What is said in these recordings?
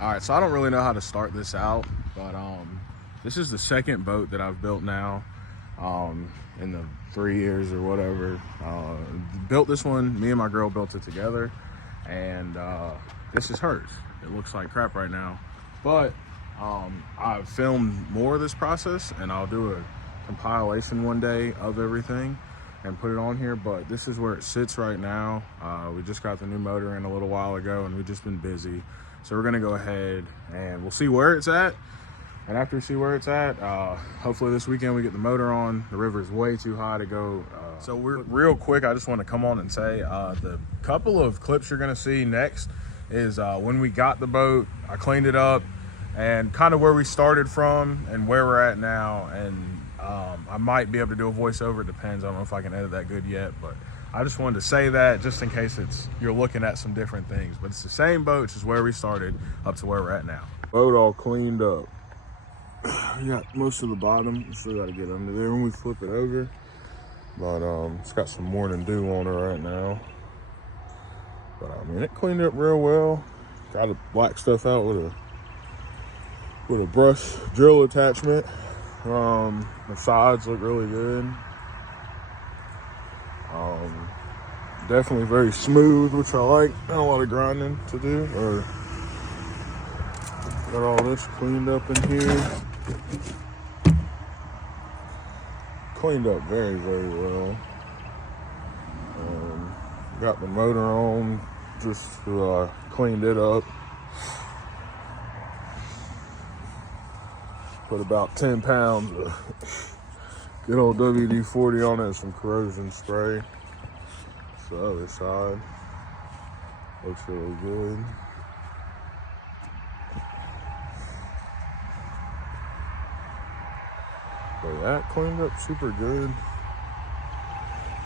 All right, so I don't really know how to start this out, but this is the second boat that I've built now in the 3 years or whatever. Built this one, me and my girl built it together, and this is hers. It looks like crap right now, but I've filmed more of this process, and I'll do a compilation one day of everything and put it on here. But this is where it sits right now. We just got the new motor in a little while ago, and we've just been busy. So we're gonna go ahead and we'll see where it's at. And after we see where it's at, hopefully this weekend we get the motor on. The river is way too high to go. So we're real quick, I just want to come on and say the couple of clips you're gonna see next is when we got the boat, I cleaned it up, and kind of where we started from and where we're at now. And I might be able to do a voiceover, it depends. I don't know if I can edit that good yet, but I just wanted to say that just in case you're looking at some different things. But it's the same boat, just where we started up to where we're at now. Boat all cleaned up. We got most of the bottom. Still got to get under there when we flip it over. But it's got some morning dew on it right now. But I mean, it cleaned up real well. Got to black stuff out with a brush drill attachment. The sides look really good. Definitely very smooth, which I like. Not a lot of grinding to do. Got all this cleaned up in here. Cleaned up very, very well. Got the motor on, just cleaned it up. Put about 10 pounds of good old WD-40 on it, some corrosion spray. It's the other side. Looks really good. But that cleaned up super good.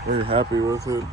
Very happy with it.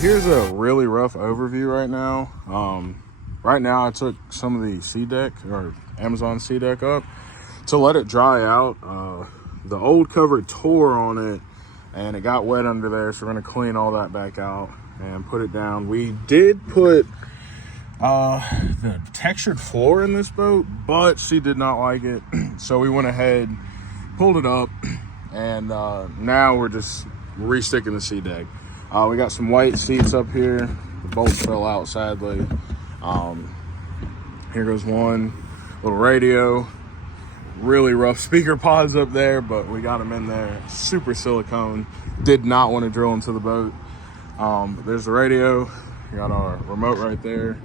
Here's a really rough overview right now. Right now I took some of the SeaDek or Amazon SeaDek up to let it dry out. The old cover tore on it and it got wet under there, so we're gonna clean all that back out and put it down. We did put the textured floor in this boat, but she did not like it. So we went ahead, pulled it up, and now we're just resticking the SeaDek. We got some white seats up here. The bolts fell out, sadly. Here goes one little radio. Really rough speaker pods up there, but we got them in there. Super silicone. Did not want to drill into the boat. But there's the radio. We got our remote right there.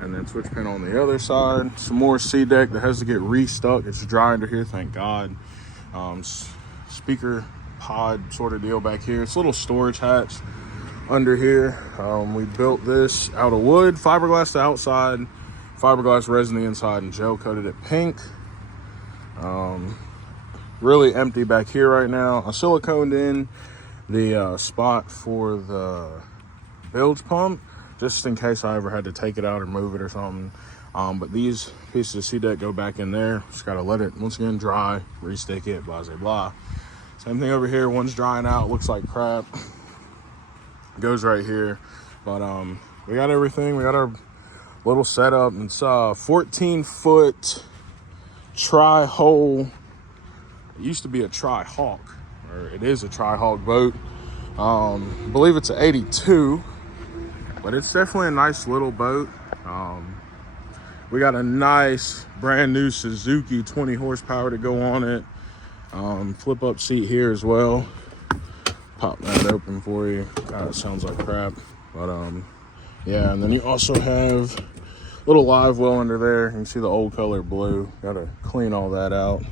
And then switch pin on the other side. Some more SeaDek that has to get restuck. It's dry under here, thank God. Speaker pod sort of deal back here. It's a little storage hatch under here. We built this out of wood, fiberglass the outside, fiberglass resin the inside, and gel coated it pink. Really empty back here right now. I siliconed in the spot for the bilge pump, just in case I ever had to take it out or move it or something. But these pieces of SeaDek go back in there. Just gotta let it, once again, dry, re-stick it, blah, blah, blah. Same thing over here. One's drying out, looks like crap. Goes right here. But we got everything. We got our little setup. It's a 14-foot tri-hole. It used to be a tri-hawk, or it is a tri-hawk boat. I believe it's an 82, but it's definitely a nice little boat. We got a nice brand new Suzuki 20 horsepower to go on it. Flip up seat here as well. Pop that open for you. God, it sounds like crap. But yeah, and then you also have a little live well under there. You can see the old color blue. Gotta clean all that out.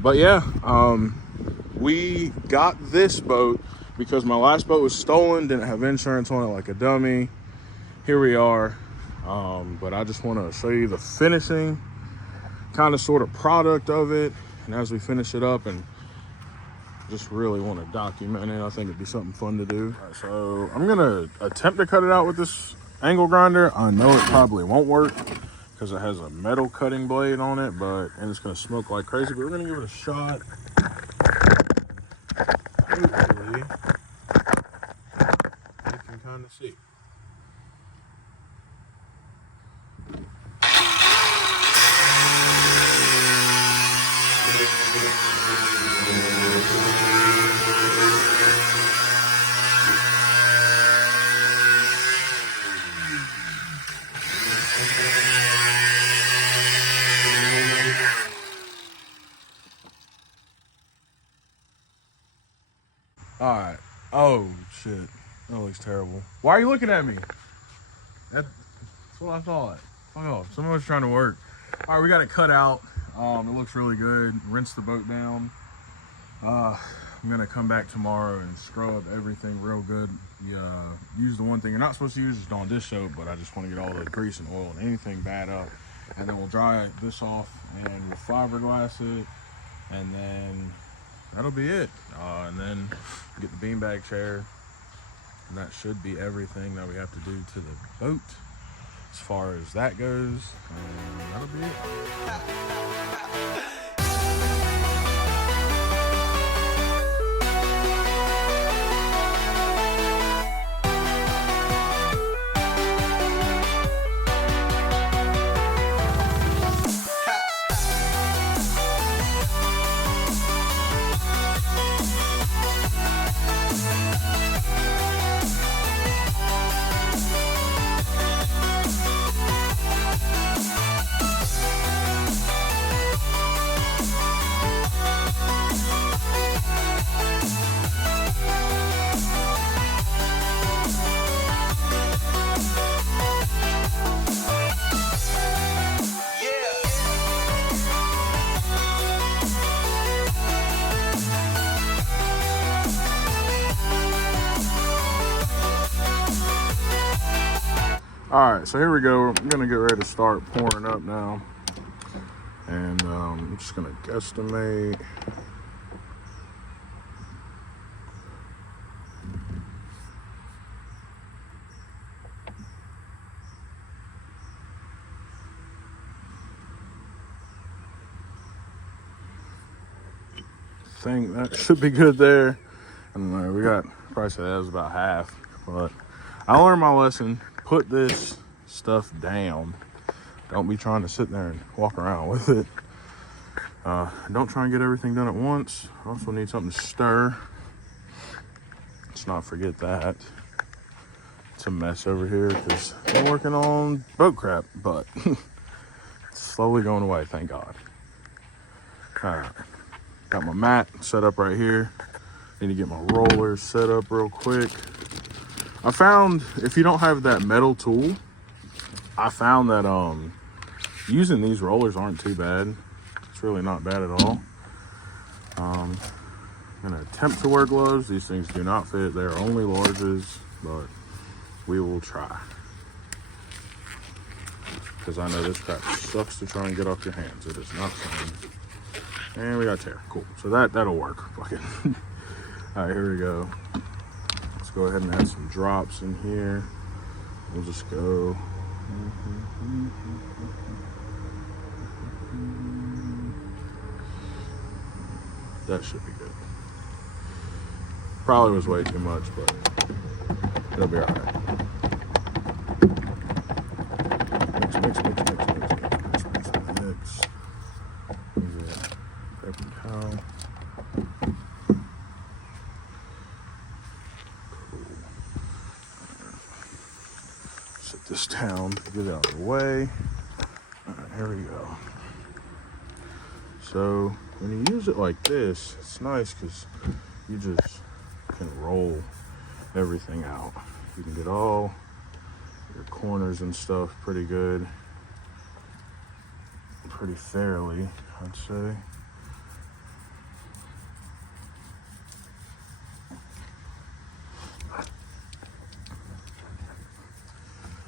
But yeah, we got this boat because my last boat was stolen, didn't have insurance on it like a dummy. Here we are. But I just want to show you the finishing kind of sort of product of it, and as we finish it up, and just really want to document it. I think it'd be something fun to do. All right, so I'm gonna attempt to cut it out with this angle grinder. I know it probably won't work because it has a metal cutting blade on it, and it's gonna smoke like crazy, but we're gonna give it a shot. Hopefully you can kind of see. All right. Oh shit, that looks terrible. Why are you looking at me? That's what I thought. Fuck off. Someone was trying to work. All right, we got it cut out. It looks really good. Rinse the boat down. I'm gonna come back tomorrow and scrub everything real good. Use the one thing you're not supposed to use is on this show, but I just want to get all the grease and oil and anything bad up. And then we'll dry this off and we'll fiberglass it, and then that'll be it. And then get the beanbag chair, and that should be everything that we have to do to the boat as far as that goes, and that'll be it. All right, so here we go. I'm gonna get ready to start pouring up now, and I'm just gonna guesstimate. I think that should be good there. And we got price of that was about half, but I learned my lesson. Put this stuff down. Don't be trying to sit there and walk around with it. Don't try and get everything done at once. Also need something to stir. Let's not forget that. It's a mess over here because I'm working on boat crap, but it's slowly going away, thank God. All right, got my mat set up right here. Need to get my rollers set up real quick. I found if you don't have that metal tool, I found that using these rollers aren't too bad. It's really not bad at all. I'm gonna attempt to wear gloves. These things do not fit. They're only larges, but we will try. Because I know this crap sucks to try and get off your hands. It is not fun. And we got tear. Cool. So that'll work. Fucking. All right, here we go. go ahead and add some drops in here. We'll just go. That should be good. Probably was way too much, but it'll be all right. Mix, mix, mix, mix, mix, mix, mix, mix, mix. Yeah. Paper towel. Cool. Set this down, get it out of the way. All right, here we go. So when you use it like this, it's nice because you just can roll everything out. You can get all your corners and stuff pretty good, pretty fairly, I'd say.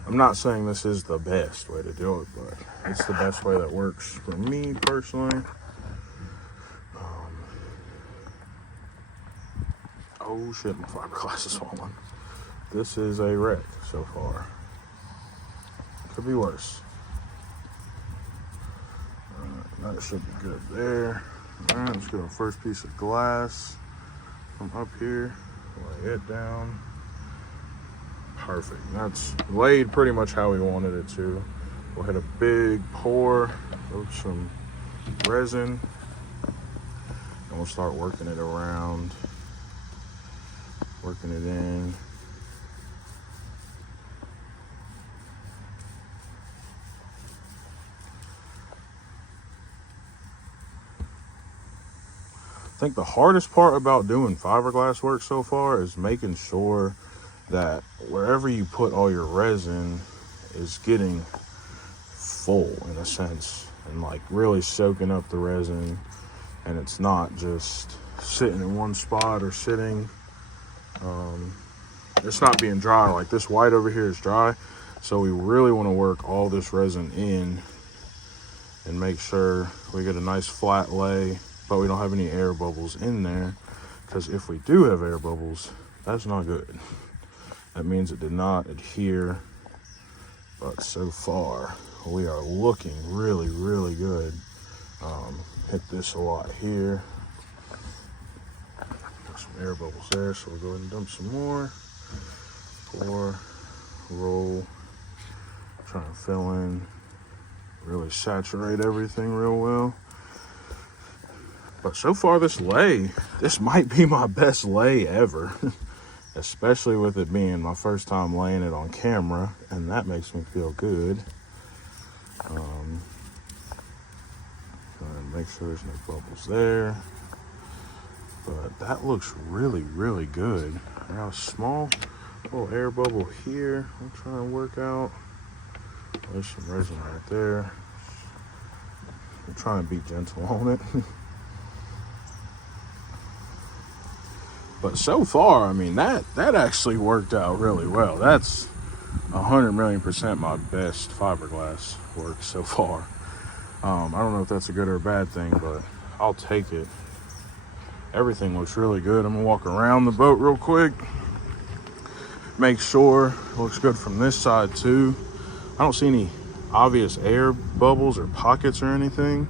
I'm not saying this is the best way to do it, but it's the best way that works for me personally. Oh shit, my fiberglass is falling. This is a wreck so far. Could be worse. That should be good there. All right, let's get our first piece of glass from up here. Lay it down. Perfect. That's laid pretty much how we wanted it to. We'll hit a big pour of some resin, and we'll start working it around. Working it in. I think the hardest part about doing fiberglass work so far is making sure that wherever you put all your resin is getting full in a sense, and like really soaking up the resin, and it's not just sitting in one spot or sitting. It's not being dry. Like this white over here is dry, so we really want to work all this resin in and make sure we get a nice flat lay, but we don't have any air bubbles in there, because if we do have air bubbles, that's not good. That means it did not adhere. But so far we are looking really, really good. Hit this a lot here. Some air bubbles there, so we'll go ahead and dump some more. Pour, roll, try and fill in, really saturate everything real well. But so far this lay, this might be my best lay ever, especially with it being my first time laying it on camera, and that makes me feel good. And make sure there's no bubbles there. But that looks really, really good. I got a small little air bubble here. I'll try and work out. There's some resin right there. I'm trying to be gentle on it. But so far, I mean, that actually worked out really well. That's 100,000,000% my best fiberglass work so far. I don't know if that's a good or a bad thing, but I'll take it. Everything looks really good. I'm gonna walk around the boat real quick. Make sure it looks good from this side too. I don't see any obvious air bubbles or pockets or anything.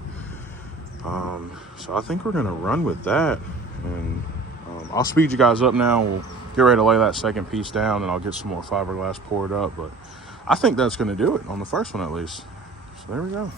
So I think we're gonna run with that. And I'll speed you guys up now. We'll get ready to lay that second piece down, and I'll get some more fiberglass poured up. But I think that's gonna do it on the first one at least. So there we go.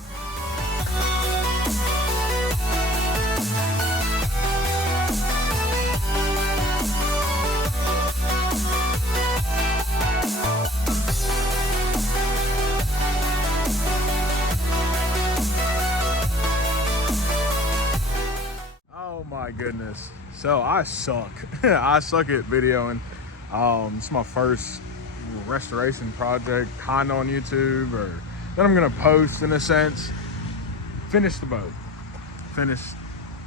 Oh my goodness. So I suck. I suck at videoing. It's my first restoration project, kind of on YouTube, or that I'm gonna post in a sense. Finish the boat. Finish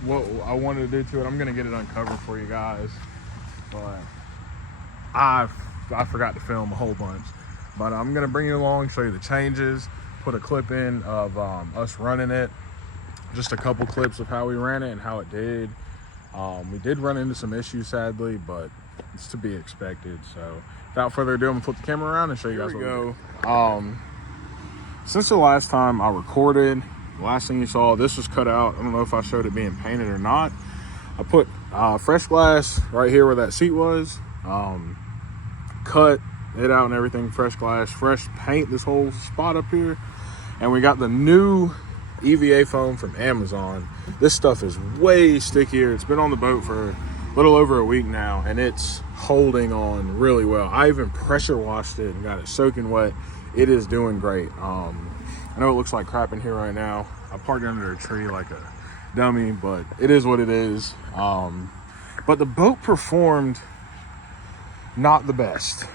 what I wanted to do to it. I'm gonna get it uncovered for you guys. But I forgot to film a whole bunch. But I'm gonna bring you along, show you the changes, put a clip in of us running it. Just a couple clips of how we ran it and how it did. We did run into some issues, sadly, but it's to be expected. So without further ado, I'm gonna flip the camera around and show you guys what we go. Since the last time I recorded, the last thing you saw, this was cut out. I don't know if I showed it being painted or not. I put fresh glass right here where that seat was. Cut it out and everything, fresh glass, fresh paint, this whole spot up here. And we got the new EVA foam from Amazon. This stuff is way stickier. It's been on the boat for a little over a week now, and it's holding on really well. I even pressure washed it and got it soaking wet. It is doing great. I know it looks like crap in here right now. I parked under a tree like a dummy, but it is what it is. But the boat performed not the best.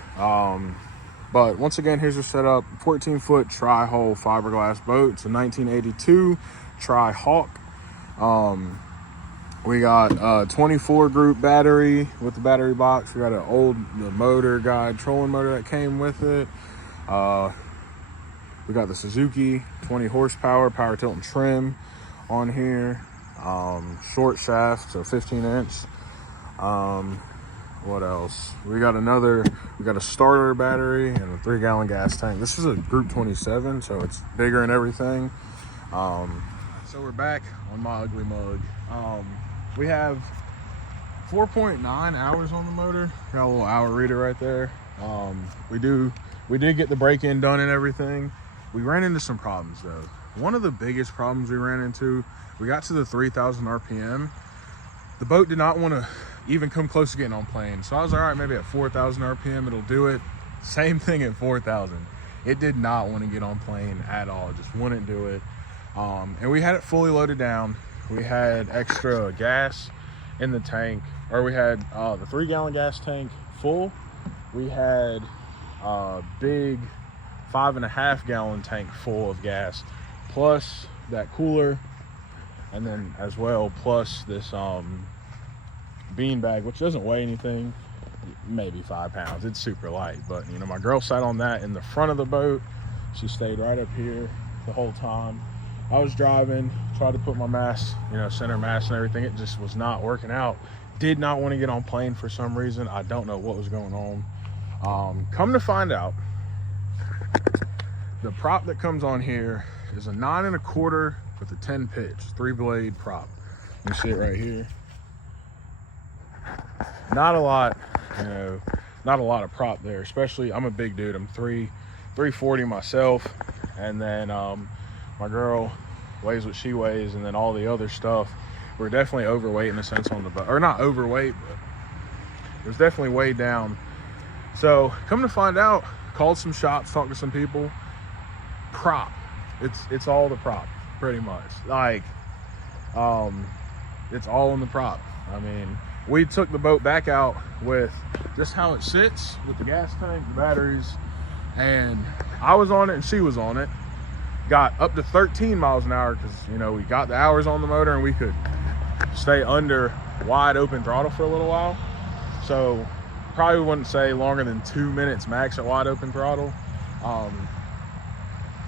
But once again, here's your setup. 14-foot tri-hull fiberglass boat. It's a 1982 Tri-Hawk. We got a 24 group battery with the battery box. We got the motor guide trolling motor that came with it. We got the Suzuki 20 horsepower power tilt and trim on here. Short shaft, so 15-inch. What else? We got a starter battery and a 3-gallon gas tank. This is a Group 27, so it's bigger and everything. So we're back on my ugly mug. We have 4.9 hours on the motor. Got a little hour reader right there. We did get the break-in done and everything. We ran into some problems though. One of the biggest problems we ran into, we got to the 3,000 RPM. The boat did not want to even come close to getting on plane. So I was like, all right, maybe at 4,000 RPM, it'll do it. Same thing at 4,000. It did not want to get on plane at all. It just wouldn't do it. And we had it fully loaded down. We had extra gas in the tank, or we had the 3-gallon gas tank full. We had a big 5.5-gallon tank full of gas, plus that cooler, and then as well, plus this bean bag, which doesn't weigh anything, maybe 5 pounds. It's super light, but you know, my girl sat on that in the front of the boat. She stayed right up here the whole time. I was driving, tried to put my mast, you know, center mast and everything. It just was not working out. Did not want to get on plane for some reason. I don't know what was going on. Come to find out, the prop that comes on here is a 9 1/4 with a 10 pitch, 3-blade prop. You see it right here. Not a lot, you know, not a lot of prop there, especially I'm a big dude. I'm 340 myself, and then my girl weighs what she weighs, and then all the other stuff. We're definitely overweight in a sense on the boat, or not overweight, but it was definitely weighed down. So come to find out, called some shops, talked to some people. Prop, it's all the prop, pretty much. Like, it's all in the prop. I mean, we took the boat back out with just how it sits with the gas tank, the batteries, and I was on it and she was on it. Got up to 13 miles an hour because, you know, we got the hours on the motor and we could stay under wide open throttle for a little while. So probably wouldn't say longer than 2 minutes max at wide open throttle.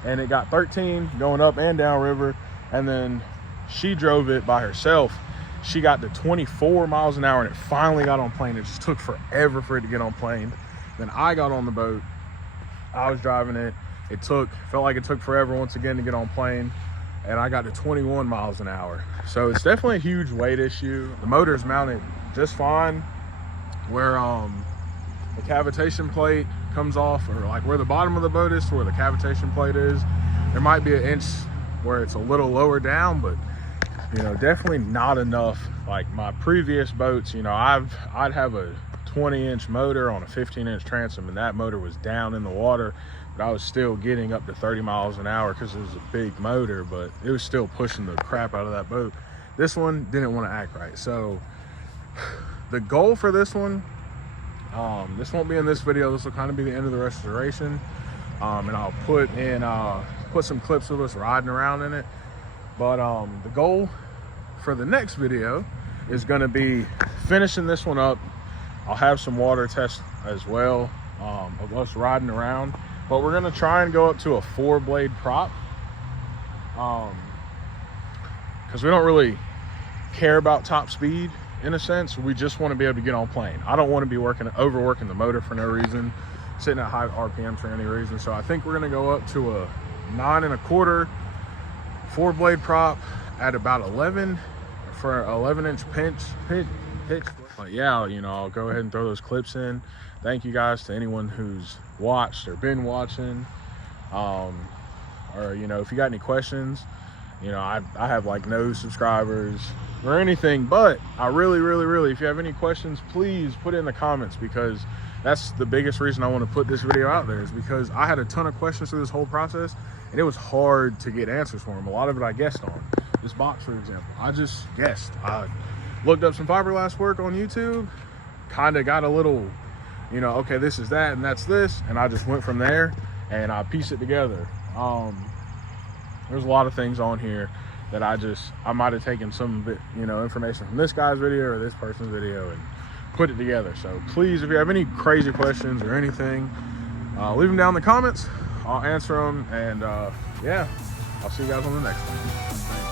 And it got 13 going up and down river, and then she drove it by herself. She got to 24 miles an hour and it finally got on plane. It just took forever for it to get on plane. Then I got on the boat, I was driving it. Felt like it took forever once again to get on plane, and I got to 21 miles an hour. So it's definitely a huge weight issue. The motor is mounted just fine. Where the cavitation plate comes off, or like where the bottom of the boat is to where the cavitation plate is, there might be an inch where it's a little lower down, but you know, definitely not enough. Like my previous boats, you know, I'd have a 20-inch motor on a 15-inch transom, and that motor was down in the water, but I was still getting up to 30 miles an hour because it was a big motor, but it was still pushing the crap out of that boat. This one didn't want to act right. So the goal for this one, this won't be in this video. This will kind of be the end of the restoration, and I'll put some clips of us riding around in it. But the goal for the next video is going to be finishing this one up. I'll have some water tests as well of us riding around, but we're going to try and go up to a 4-blade prop, because we don't really care about top speed. in a sense. We just want to be able to get on plane. I don't want to be overworking the motor for no reason, sitting at high RPM for any reason. So I think we're going to go up to a 9 1/4 4-blade prop at about 11 for 11-inch pitch. But yeah, you know, I'll go ahead and throw those clips in. Thank you guys to anyone who's watched or been watching. Or, you know, if you got any questions, you know, I have like no subscribers or anything, but I really, if you have any questions, please put it in the comments, because that's the biggest reason I want to put this video out there, is because I had a ton of questions through this whole process and it was hard to get answers for them. A lot of it I guessed on. This box, for example, I just guessed. I looked up some fiberglass work on YouTube, kind of got a little, you know, okay, this is that and that's this, and I just went from there and I pieced it together. There's a lot of things on here that I might have taken some bit, you know, information from this guy's video or this person's video and put it together. So please, if you have any crazy questions or anything, leave them down in the comments. I'll answer them, and yeah, I'll see you guys on the next one.